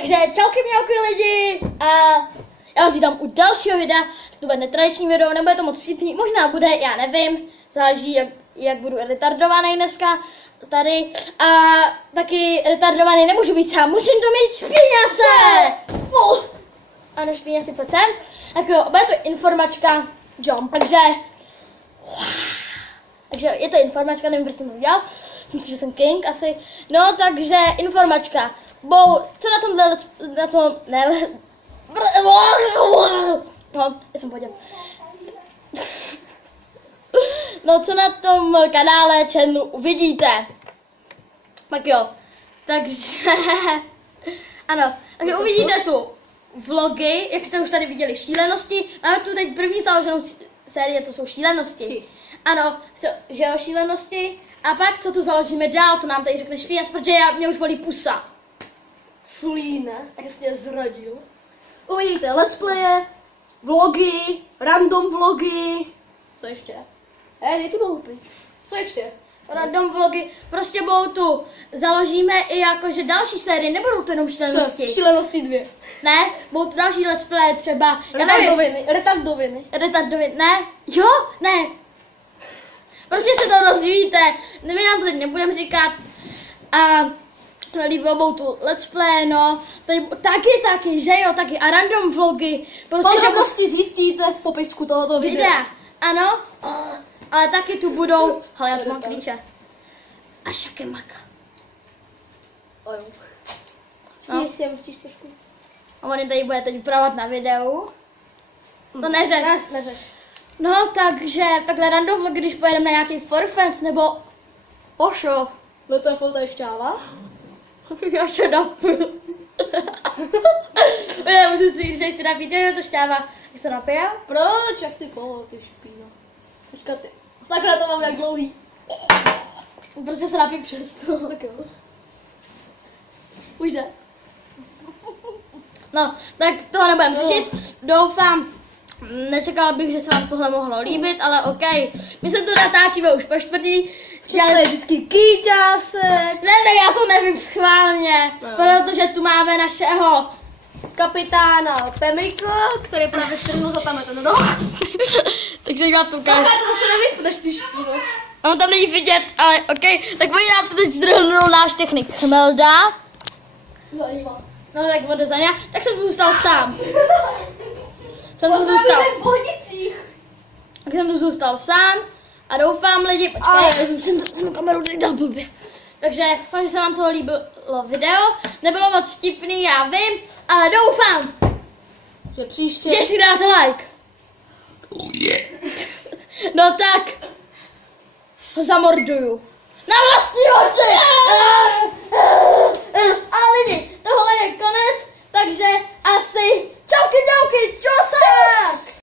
Takže čauky mňauky lidi a já vás vítám u dalšího videa. To bude netradiční video, nebude to moc vtipný, možná bude, já nevím, záleží jak budu retardovaný dneska tady. A taky retardovaný nemůžu být sám, musím to mít špíňase! Ano, špíňase, pojď sem. Tak jo, bude to informačka, jump. Takže je to informačka, nevím, proč jsem to udělal. Myslím, že jsem king asi. No, takže informačka. Co na tomhle, na tom, ne, no, já jsem poděl. No, co na tom kanále channelu uvidíte. Tak jo, takže, ano, takže uvidíte tu vlogy, jak jste už tady viděli, šílenosti. Máme tu teď první založenou série, to jsou šílenosti. Ano, že jo, šílenosti. A pak, co tu založíme dál, to nám tady řekne Špíňas, protože mě už bolí pusa. Šulíne, jak jsi je zradil. Uvidíte let's playe, vlogy, random vlogy. Co ještě? Dej tu nohu pryč. Co ještě? Random vlogy, prostě budou tu, založíme i jakože další série, nebudou to jenom šílenosti. Šílenosti 2. Ne, budou to další let's play třeba, Retardoviny. Ne, jo, ne. Prostě se to rozvíjíte, my nám to teď nebudeme říkat. A budou tu let's play, no, taky, že jo, taky a random vlogy. Podrobnosti zjistíte v popisku tohoto videa. Ano, ale taky tu budou, hele, já tu mám klíče. A šakemaka. Musíš trošku. A on je tady bude teď upravovat na videu. To neřeš. No, takže takhle random vlog, když pojedeme na nějaký forfence, nebo Ošo. No to je fotá šťáva. Já se napil. Já musím si říct, jak to napít, je to šťáva. Jak se napijel? Proč? Já chci kolo, ty špíno. Počkat, ty. Sakra, to mám jak dlouhý. Prostě se napij přes to. Tak jo. Už jde. No, tak toho nebudem řešit. Doufám, nečekala bych, že se vám tohle mohlo líbit, ale OK. My se to natáčíme už po čtvrtý. Dělali vždycky kýťásek. Ne, já to nevím schválně, protože tu máme našeho kapitána Pemiko, který právě strhnul za tam ten roh. Takže já to ukážu. To se nevypneš, ty špíno. On tam není vidět, ale OK. Tak pojď nám to teď zdrhnul náš technik Chmelda. Zajímá. No tak voda za ně. Tak jsem tu zůstal sám. Tak jsem tu zůstal sám. A doufám lidi, počkej, jsem kameru tady dal blbě. Takže doufám, že se vám toho líbilo video. Nebylo moc vtipný, já vím, ale doufám, že příště, že si dáte like. No tak, ho zamorduju. Na vlastní oči!